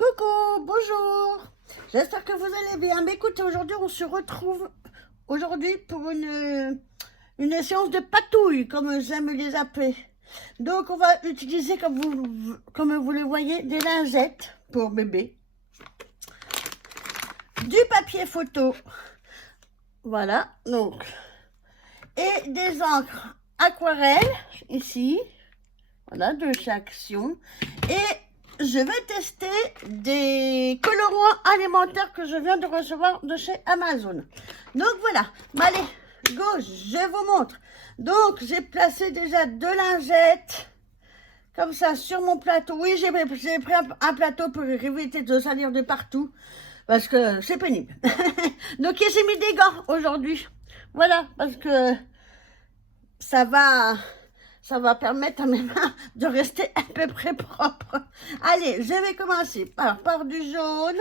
Coucou, bonjour. J'espère que vous allez bien. Mais écoutez, aujourd'hui, on se retrouve aujourd'hui pour une séance de patouille, comme j'aime les appeler. Donc, on va utiliser, comme vous le voyez, des lingettes pour bébé, du papier photo, voilà, donc, et des encres aquarelles, ici, voilà, de chaque action, et je vais tester des colorants alimentaires que je viens de recevoir de chez Amazon. Donc voilà, allez, go, je vous montre. Donc j'ai placé déjà 2 lingettes comme ça sur mon plateau. Oui, j'ai pris un plateau pour éviter de salir de partout parce que c'est pénible. Donc j'ai mis des gants aujourd'hui. Voilà, parce que ça va permettre à mes mains de rester à peu près propres. Allez, je vais commencer par du jaune.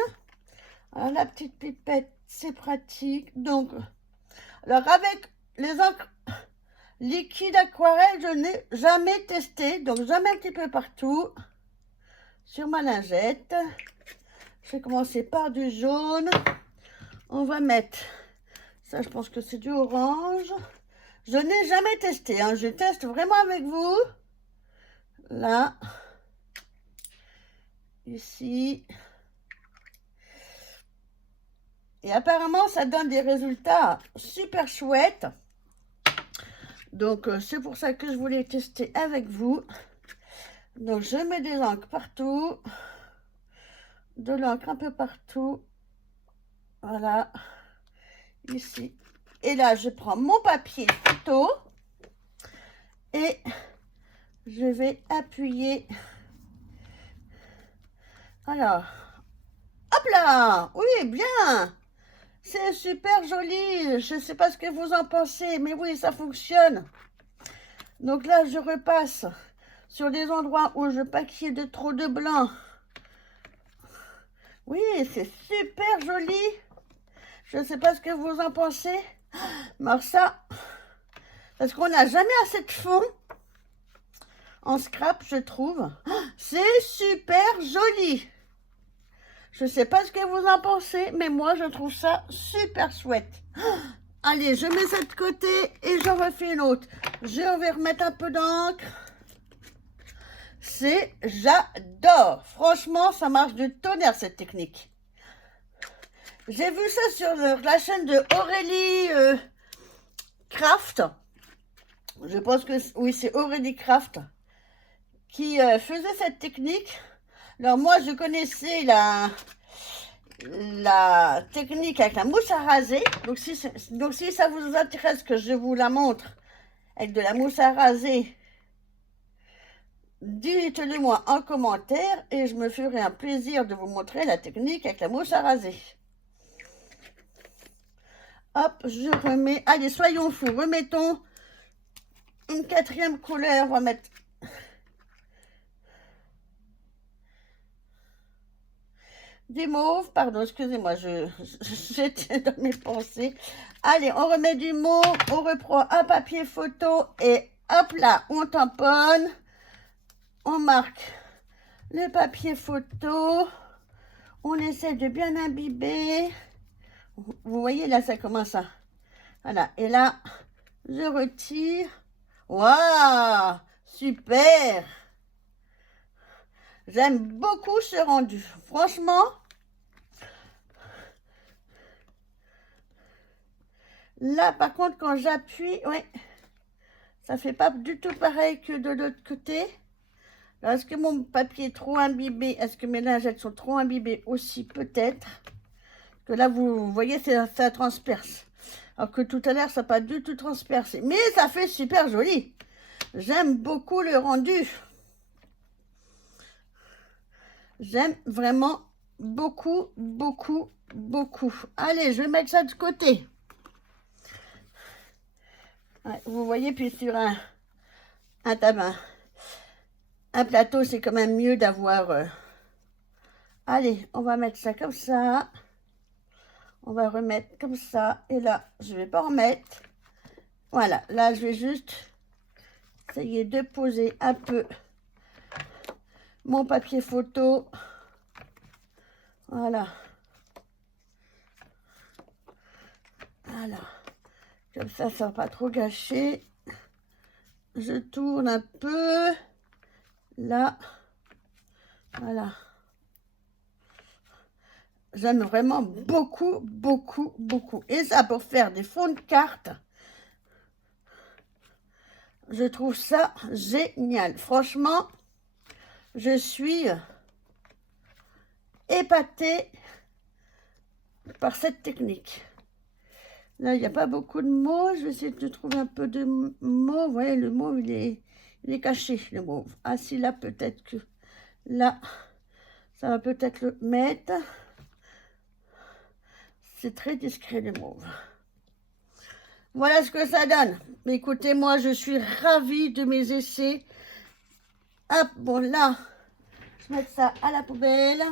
Alors, la petite pipette, c'est pratique. Donc, alors avec les encres liquides aquarelles, je n'ai jamais testé. Donc, je mets un petit peu partout sur ma lingette. Je vais commencer par du jaune. On va mettre, ça je pense que c'est du orange. Je n'ai jamais testé, hein. Je teste vraiment avec vous. Là, ici. Et apparemment, ça donne des résultats super chouettes. Donc, c'est pour ça que je voulais tester avec vous. Donc, je mets des encres partout. De l'encre un peu partout. Voilà. Ici. Et là, je prends mon papier photo. Et je vais appuyer. Alors, hop là! Oui, bien! C'est super joli. Je ne sais pas ce que vous en pensez, mais oui, ça fonctionne. Donc là, je repasse sur des endroits où je veux pas qu'il y ait de trop de blanc. Oui, c'est super joli. Je ne sais pas ce que vous en pensez. Mais alors ça, parce qu'on n'a jamais assez de fond en scrap, je trouve. C'est super joli. Je ne sais pas ce que vous en pensez, mais moi, je trouve ça super chouette. Allez, je mets ça de côté et j'en refais une autre. Je vais remettre un peu d'encre. J'adore. Franchement, ça marche de tonnerre, cette technique. J'ai vu ça sur la chaîne de Aurélie Craft. Je pense que oui, c'est Aurélie Craft qui faisait cette technique. Alors moi, je connaissais la technique avec la mousse à raser. Donc si ça vous intéresse que je vous la montre avec de la mousse à raser, dites-le moi en commentaire et je me ferai un plaisir de vous montrer la technique avec la mousse à raser. Hop, je remets. Allez, soyons fous. Remettons une 4e couleur. On va mettre du mauve. Pardon, excusez-moi, j'étais dans mes pensées. Allez, on remet du mauve. On reprend un papier photo et hop là, on tamponne. On marque le papier photo. On essaie de bien imbiber. Vous voyez, là, ça commence à... Voilà, et là, je retire. Waouh, super! J'aime beaucoup ce rendu. Franchement, là, par contre, quand j'appuie, ouais, ça fait pas du tout pareil que de l'autre côté. Alors, est-ce que mon papier est trop imbibé? Est-ce que mes lingettes sont trop imbibées aussi? Peut-être. Que là, vous voyez, ça transperce. Alors que tout à l'heure, ça n'a pas du tout transpercé. Mais ça fait super joli. J'aime beaucoup le rendu. J'aime vraiment beaucoup, beaucoup, beaucoup. Allez, je vais mettre ça de côté. Ouais, vous voyez, puis sur un tabac, un plateau, c'est quand même mieux d'avoir... Allez, on va mettre ça comme ça. On va remettre comme ça. Et là, je vais pas remettre. Voilà, là, je vais juste essayer de poser un peu mon papier photo. Voilà. Voilà. Comme ça ne va pas trop gâcher. Je tourne un peu. Là. Voilà. J'aime vraiment beaucoup, beaucoup, beaucoup. Et ça, pour faire des fonds de cartes, je trouve ça génial. Franchement, je suis épatée par cette technique. Là, il n'y a pas beaucoup de mots. Je vais essayer de trouver un peu de mots. Vous voyez, le mot, il est caché, le mauve. Ah, si, là, peut-être que... Là, ça va peut-être le mettre. C'est très discret, le mauve. Voilà ce que ça donne. Écoutez, moi, je suis ravie de mes essais. Hop, bon, là, je vais mettre ça à la poubelle.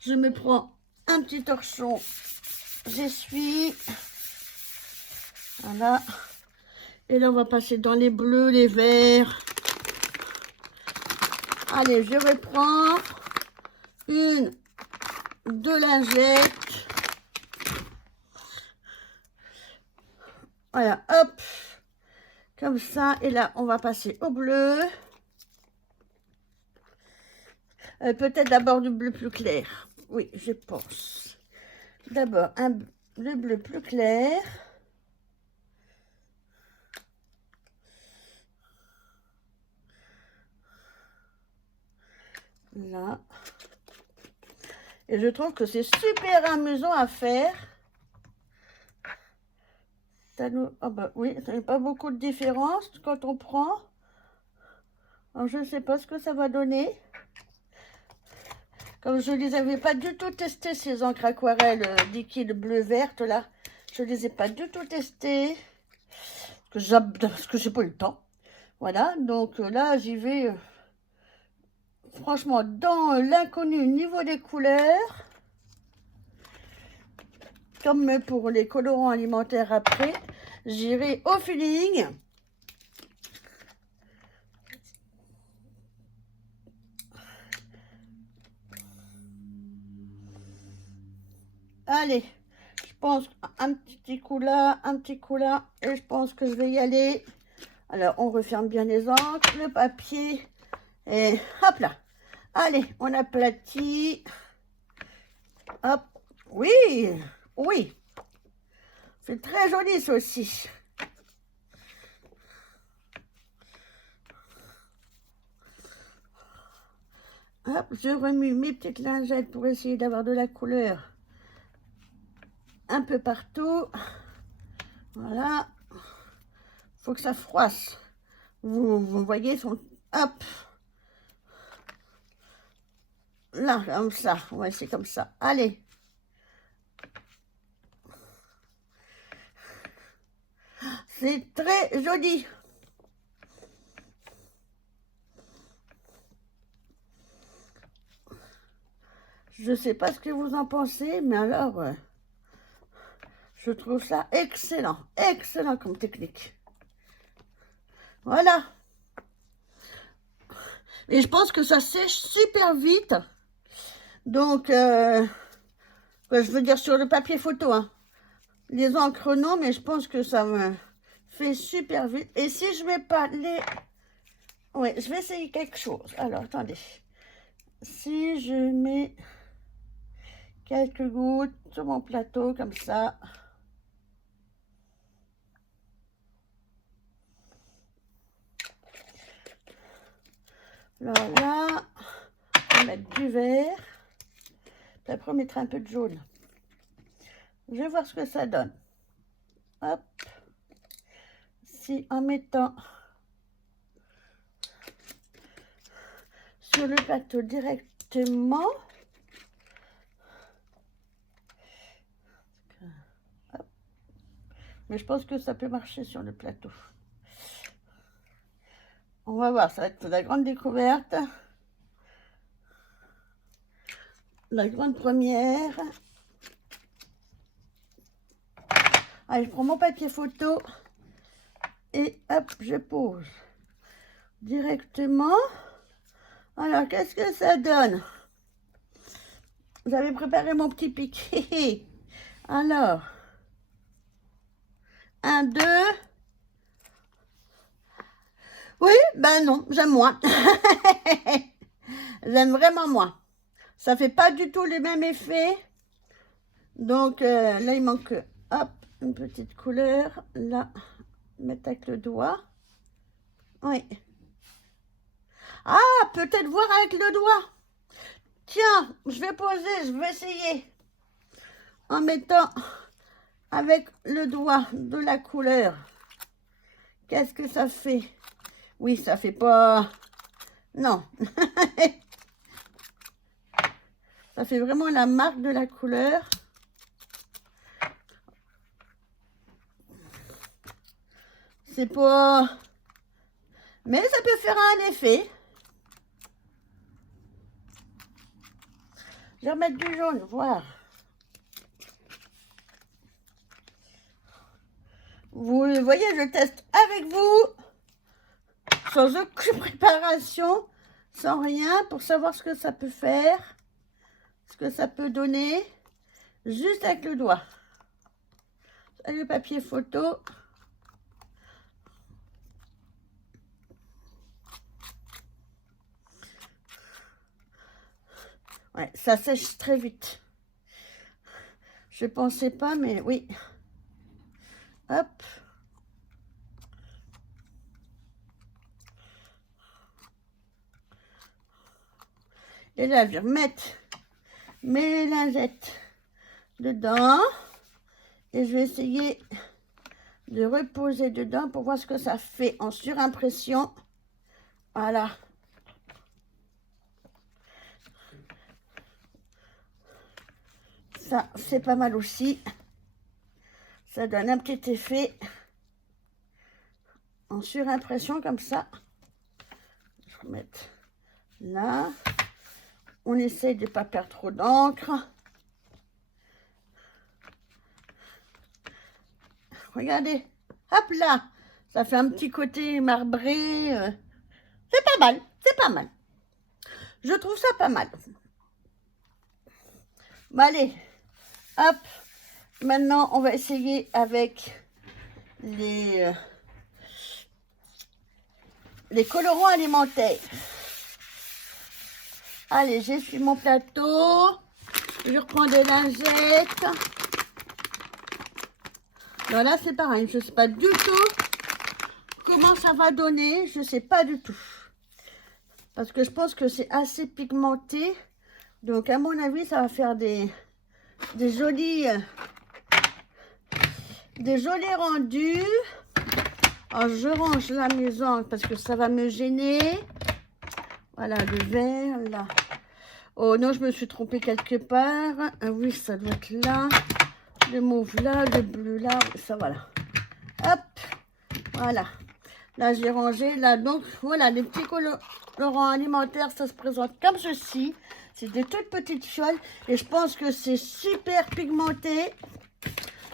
Je me prends un petit torchon. J'essuie. Voilà. Et là, on va passer dans les bleus, les verts. Allez, je reprends. 2 lingettes. Voilà, hop. Comme ça. Et là, on va passer au bleu. Peut-être d'abord du bleu plus clair. Oui, je pense. D'abord, le bleu plus clair. Là. Et je trouve que c'est super amusant à faire. Ça nous... Oh bah oui, ça n'a pas beaucoup de différence quand on prend. Alors, je ne sais pas ce que ça va donner. Comme je ne les avais pas du tout testés, ces encres aquarelles liquides bleu-verte, là. Je ne les ai pas du tout testées. Parce que j'ai pas eu le temps. Voilà, donc là, j'y vais... franchement, dans l'inconnu au niveau des couleurs, comme pour les colorants alimentaires après, j'irai au feeling. Allez, je pense un petit coup là, un petit coup là, et je pense que je vais y aller. Alors, on referme bien les encres, le papier, et hop là. Allez, on aplatit. Hop, oui, oui. C'est très joli, ça aussi. Hop, je remue mes petites lingettes pour essayer d'avoir de la couleur un peu partout. Voilà. Faut que ça froisse. Vous voyez son... Hop. Là, comme ça. On va essayer comme ça. Allez. C'est très joli. Je sais pas ce que vous en pensez, mais alors, je trouve ça excellent. Excellent comme technique. Voilà. Et je pense que ça sèche super vite. Donc, je veux dire sur le papier photo, hein. Les encres, non, mais je pense que ça me fait super vite. Et si je mets pas les... Oui, je vais essayer quelque chose. Alors, attendez. Si je mets quelques gouttes sur mon plateau, comme ça. Alors là, on va mettre du vert. Puis après, on mettra un peu de jaune. Je vais voir ce que ça donne. Hop. Si en mettant sur le plateau directement. Hop. Mais je pense que ça peut marcher sur le plateau. On va voir, ça va être la grande découverte. La grande première. Allez, je prends mon papier photo et hop, je pose directement. Alors, qu'est-ce que ça donne? J'avais préparé mon petit piqué. Alors, 1, 2. Oui, ben non, j'aime moins. J'aime vraiment moins. Ça fait pas du tout le même effet. Donc là, il manque, hop, une petite couleur. Là, mettre avec le doigt. Oui. Ah, peut-être voir avec le doigt. Tiens, je vais poser, je vais essayer. En mettant avec le doigt de la couleur. Qu'est-ce que ça fait? Oui, ça fait pas... Non. Ça fait vraiment la marque de la couleur. C'est pas... Mais ça peut faire un effet. Je vais remettre du jaune, voir. Vous le voyez, je teste avec vous, sans aucune préparation, sans rien, pour savoir ce que ça peut faire, ce que ça peut donner, juste avec le doigt. Le papier photo. Ouais, ça sèche très vite. Je pensais pas, mais oui. Hop. Et là, je vais remettre mes lingettes dedans. Et je vais essayer de reposer dedans pour voir ce que ça fait en surimpression. Voilà. Ça, c'est pas mal aussi. Ça donne un petit effet en surimpression comme ça. Je vais remettre là. On essaye de ne pas perdre trop d'encre. Regardez. Hop là. Ça fait un petit côté marbré. C'est pas mal. C'est pas mal. Je trouve ça pas mal. Bon, allez. Hop. Maintenant, on va essayer avec les colorants alimentaires. Allez, j'essuie mon plateau. Je reprends des lingettes. Voilà, c'est pareil. Je ne sais pas du tout comment ça va donner. Je ne sais pas du tout. Parce que je pense que c'est assez pigmenté. Donc, à mon avis, ça va faire des jolis rendus. Alors, je range la maison parce que ça va me gêner. Voilà, le vert, là. Oh non, je me suis trompée quelque part. Ah oui, ça doit être là. Le mauve là, le bleu là. Ça, voilà. Hop. Voilà. Là, j'ai rangé. Là, donc, voilà, les petits colorants alimentaires, ça se présente comme ceci. C'est des toutes petites fioles. Et je pense que c'est super pigmenté.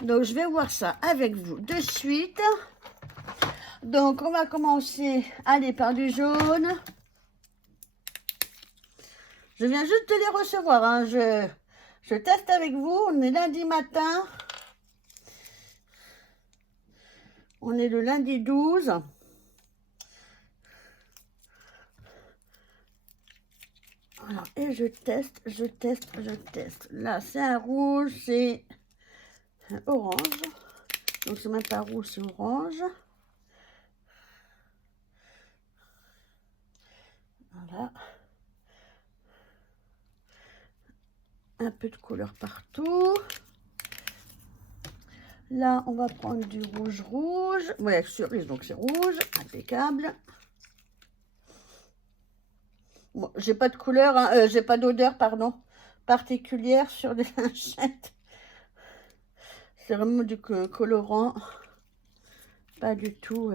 Donc, je vais voir ça avec vous de suite. Donc, on va commencer, allez, par du jaune. Je viens juste de les recevoir, hein. Je teste avec vous. On est lundi matin. On est le lundi 12. Alors, et je teste. Là, c'est un rouge, c'est un orange. Donc, c'est même pas rouge, c'est orange. Voilà. Un peu de couleur partout. Là, on va prendre du rouge. Ouais, cerise, donc c'est rouge. Impeccable. Bon, j'ai pas de couleur, hein, j'ai pas d'odeur, pardon, particulière sur les lingettes. C'est vraiment du colorant. Pas du tout.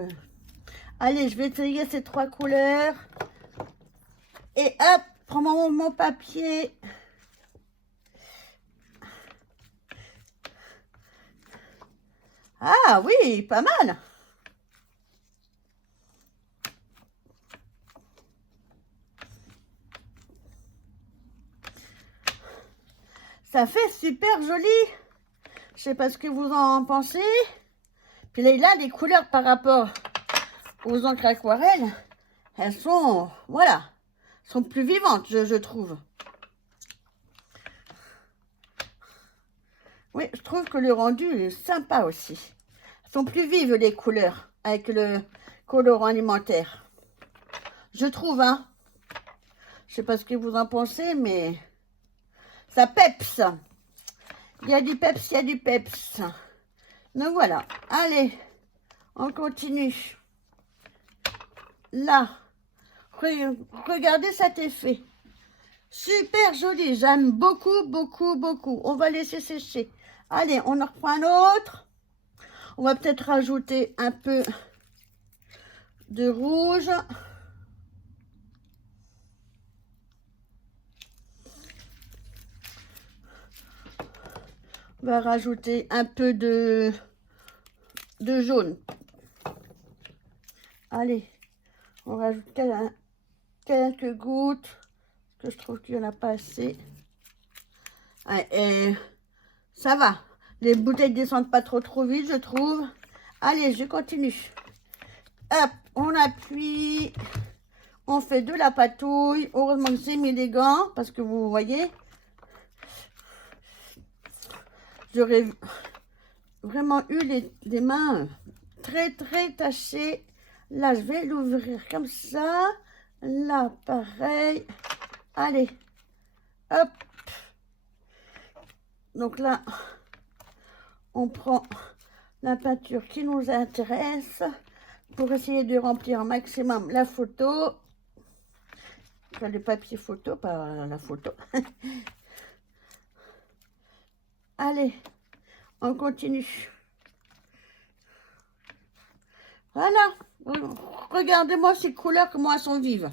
Allez, je vais essayer ces 3 couleurs. Et hop, prends mon papier. Ah oui, pas mal. Ça fait super joli. Je sais pas ce que vous en pensez. Puis là, les couleurs par rapport aux encres aquarelles, elles sont, voilà, sont plus vivantes, je trouve. Oui, je trouve que le rendu est sympa aussi. Elles sont plus vives les couleurs avec le colorant alimentaire. Je trouve, hein. Je sais pas ce que vous en pensez, mais ça peps. Il y a du peps, il y a du peps. Donc voilà, allez, on continue. Là, regardez cet effet. Super joli, j'aime beaucoup, beaucoup, beaucoup. On va laisser sécher. Allez, on en reprend un autre. On va peut-être rajouter un peu de rouge. On va rajouter un peu de jaune. Allez, on rajoute quelques gouttes, parce que je trouve qu'il n'y en a pas assez. Et ça va. Les bouteilles ne descendent pas trop vite, je trouve. Allez, je continue. Hop, on appuie. On fait de la patouille. Heureusement que j'ai mis les gants, parce que vous voyez, j'aurais vraiment eu les mains très tachées. Là, je vais l'ouvrir comme ça. Là, pareil. Allez, hop. Donc là, on prend la peinture qui nous intéresse pour essayer de remplir un maximum la photo. Enfin, le papier photo, pas la photo. Allez, on continue. Voilà. Regardez-moi ces couleurs, comment elles sont vives.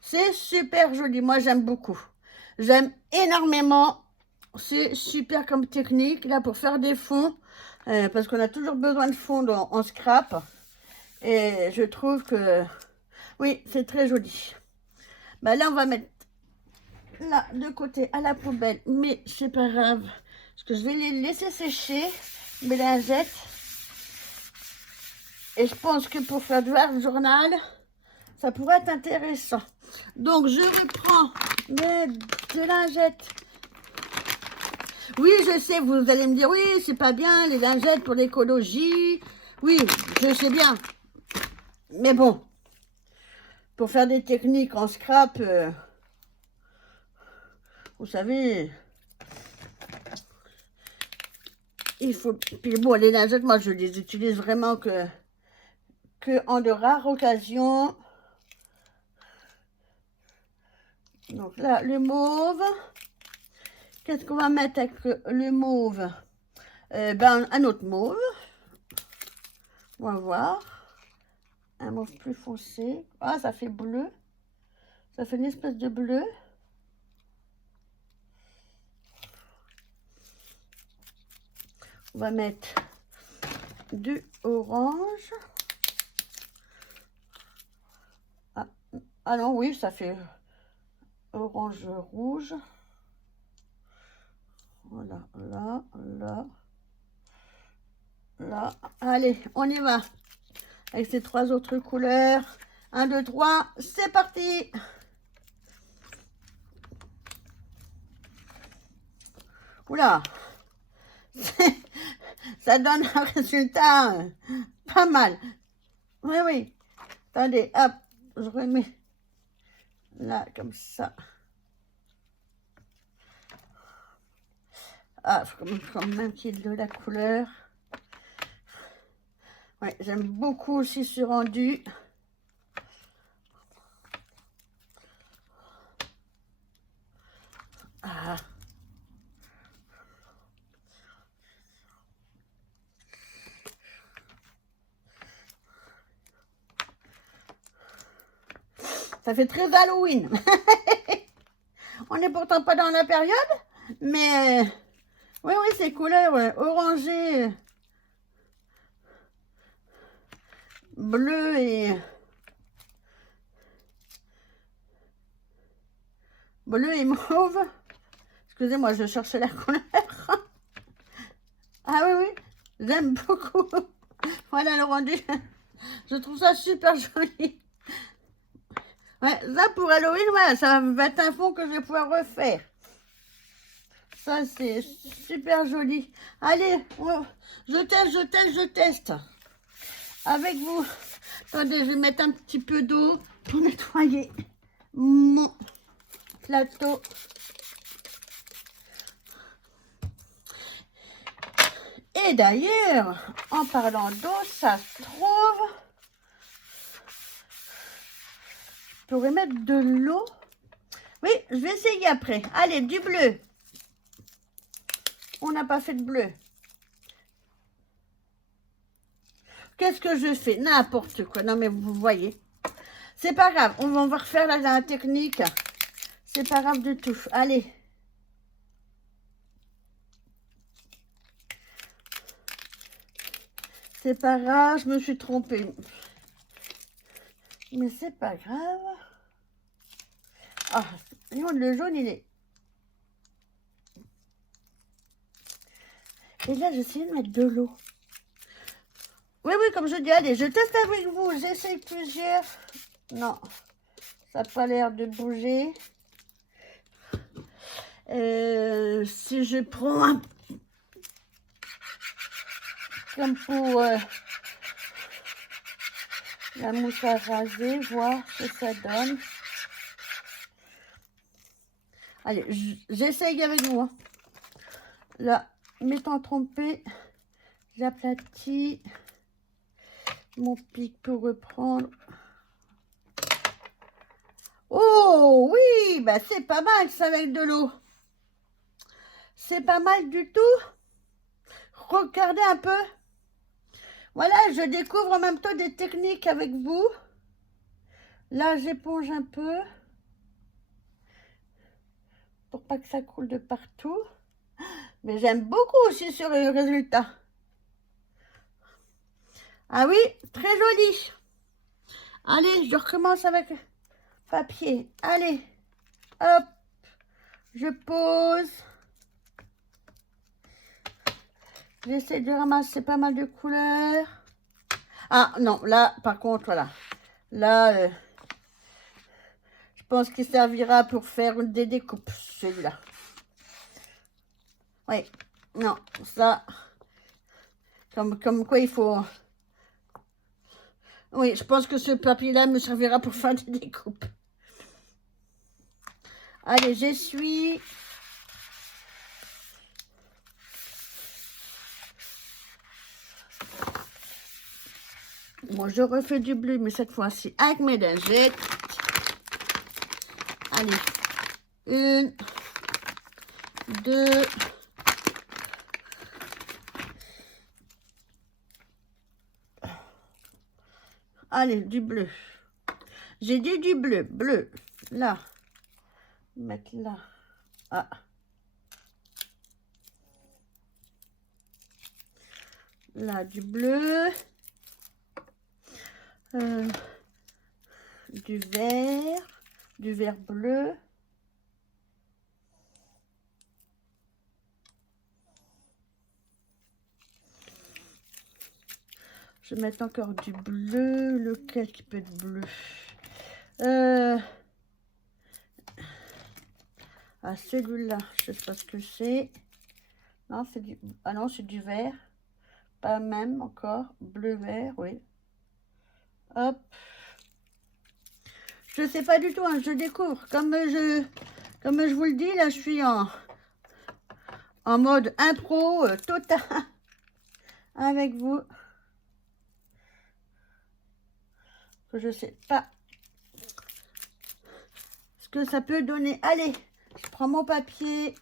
C'est super joli. Moi, j'aime beaucoup. J'aime énormément. C'est super comme technique, là, pour faire des fonds. Parce qu'on a toujours besoin de fond en scrap. Et je trouve que, oui, c'est très joli. Bah, là, on va mettre là, de côté, à la poubelle. Mais c'est pas grave. Parce que je vais les laisser sécher, mes lingettes. Et je pense que pour faire du art journal, ça pourrait être intéressant. Donc, je reprends mes lingettes. Oui, je sais, vous allez me dire, oui, c'est pas bien, les lingettes pour l'écologie. Oui, je sais bien. Mais bon, pour faire des techniques en scrap, vous savez, il faut... Puis bon, les lingettes, moi, je les utilise vraiment que en de rares occasions. Donc là, le mauve. Qu'est-ce qu'on va mettre avec le mauve? Ben, un autre mauve. On va voir. Un mauve plus foncé. Ah, ça fait bleu. Ça fait une espèce de bleu. On va mettre du orange. Ah non, oui, ça fait orange rouge. Voilà, là. Allez, on y va. Avec ces trois autres couleurs. 1, 2, 3, c'est parti. Oula. Ça donne un résultat pas mal. Oui. Attendez, hop, je remets là, comme ça. Ah, il faut quand même qu'il y ait de la couleur. Ouais, j'aime beaucoup aussi ce rendu. Ah. Ça fait très Halloween. On n'est pourtant pas dans la période, mais oui, ces couleurs orangées, bleu et mauve. Parce Excusez-moi, je cherchais la couleur. Ah oui, oui, j'aime beaucoup. Voilà le rendu. Je trouve ça super joli. Ouais, ça pour Halloween, ouais, ça va être un fond que je vais pouvoir refaire. Ça, c'est super joli. Allez, je teste. Avec vous. Attendez, je vais mettre un petit peu d'eau pour nettoyer mon plateau. Et d'ailleurs, en parlant d'eau, ça se trouve, je pourrais mettre de l'eau. Oui, je vais essayer après. Allez, du bleu. On n'a pas fait de bleu. Qu'est-ce que je fais? N'importe quoi. Non, mais vous voyez. C'est pas grave. On va refaire la technique. C'est pas grave du tout. Allez. C'est pas grave, je me suis trompée. Mais c'est pas grave. Ah, le jaune, il est... Et là, j'essaie de mettre de l'eau. Oui, oui, comme je dis, allez, je teste avec vous. J'essaie plusieurs. Non, ça n'a pas l'air de bouger. Si je prends un... Comme pour la mousse à raser, voir ce que ça donne. Allez, j'essaye avec vous. Hein. Là, m'étant trompée, j'aplatis mon pic pour reprendre. Oh oui, bah c'est pas mal ça avec de l'eau. C'est pas mal du tout. Regardez un peu. Voilà, je découvre en même temps des techniques avec vous. Là, j'éponge un peu. Pour pas que ça coule de partout. Mais j'aime beaucoup aussi sur le résultat. Ah oui, très joli. Allez, je recommence avec papier. Allez, hop, je pose. J'essaie de ramasser pas mal de couleurs. Ah non, là, par contre, voilà. Là, je pense qu'il servira pour faire des découpes, celui-là. Oui, non, ça, comme quoi il faut... Oui, je pense que ce papier-là me servira pour faire des découpes. Allez, j'essuie. Moi, je refais du bleu, mais cette fois-ci avec mes lingettes. Allez, 1, 2, allez, du bleu. J'ai dit du bleu, bleu, là, mettre là, ah. Là, du bleu, du vert bleu. Je vais mettre encore du bleu, lequel qui peut être bleu. Ah, celui-là, je sais pas ce que c'est. Non, c'est du... Ah non, c'est du vert. Pas même encore. Bleu-vert, oui. Hop. Je sais pas du tout, hein, je découvre. Comme je vous le dis, là, je suis en mode impro total avec vous. Je sais pas ce que ça peut donner. Allez, je prends mon papier.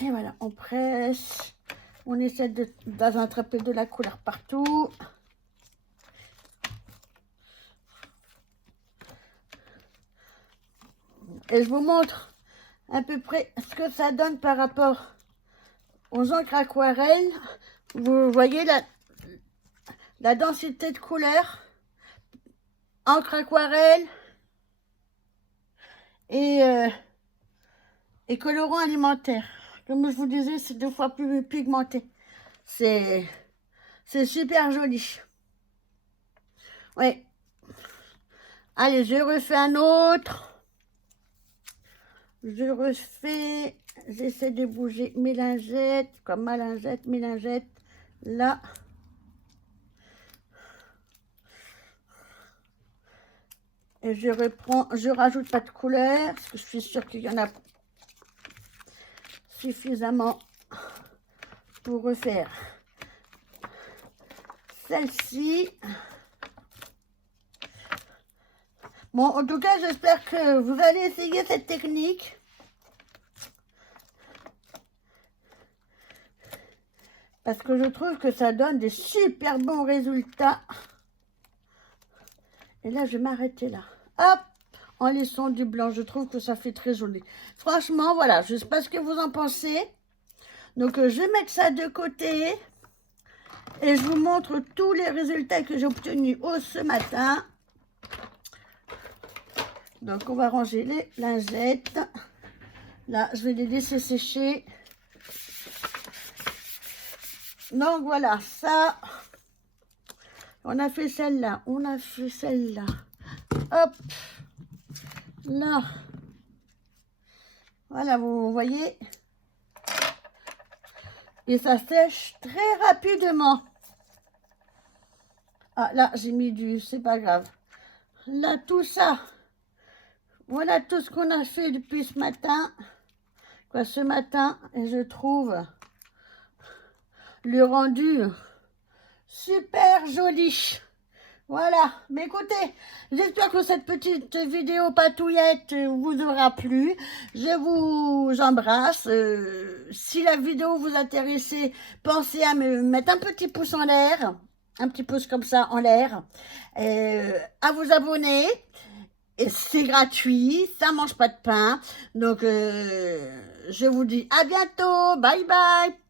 Et voilà, on presse. On essaie d'attraper de la couleur partout. Et je vous montre à peu près ce que ça donne par rapport aux encres aquarelles, vous voyez la densité de couleur, encre aquarelle et colorant alimentaire. Comme je vous disais, c'est 2 fois plus pigmenté. C'est super joli. Oui. Allez, je refais un autre. Je refais. J'essaie de bouger mes lingettes, comme ma lingette, mes lingettes. Là. Et je reprends, je rajoute pas de couleur, parce que je suis sûre qu'il y en a suffisamment pour refaire celle-ci. Bon, en tout cas, j'espère que vous allez essayer cette technique. Parce que je trouve que ça donne des super bons résultats. Et là, je vais m'arrêter là. Hop, en laissant du blanc. Je trouve que ça fait très joli. Franchement, voilà, je ne sais pas ce que vous en pensez. Donc, je vais mettre ça de côté. Et je vous montre tous les résultats que j'ai obtenus ce matin. Donc, on va ranger les lingettes. Là, je vais les laisser sécher. Donc, voilà, ça. On a fait celle-là. On a fait celle-là. Hop. Là. Voilà, vous voyez. Et ça sèche très rapidement. Ah, là, j'ai mis du... C'est pas grave. Là, tout ça. Voilà tout ce qu'on a fait depuis ce matin. Quoi, ce matin. Et je trouve le rendu super joli. Voilà. Mais écoutez, j'espère que cette petite vidéo patouillette vous aura plu. Je vous embrasse. Si la vidéo vous intéressait, pensez à me mettre un petit pouce en l'air. Un petit pouce comme ça en l'air. À vous abonner. Et c'est gratuit, ça mange pas de pain. Donc, je vous dis à bientôt. Bye bye.